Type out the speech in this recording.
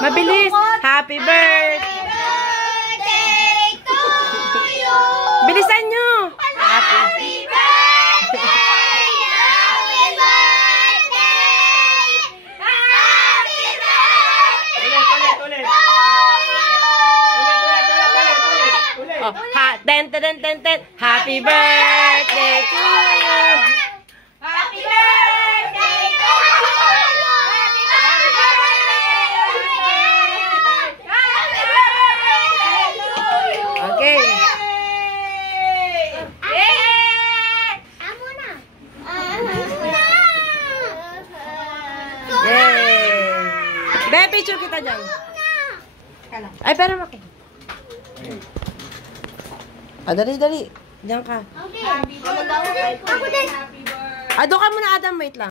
Mabilis. Happy birthday. Bilisan nyo! Happy birthday! Happy birthday! Happy birthday! Ulit. Oh, ten. Happy birthday to you! Happy birthday to you! Happy birthday to you! Okay. Be, picture kita dyan. Ay, pero maki. Ah, dali. Diyan ka. Okay. Ako din. Ah, doon ka muna, Adam. Wait lang.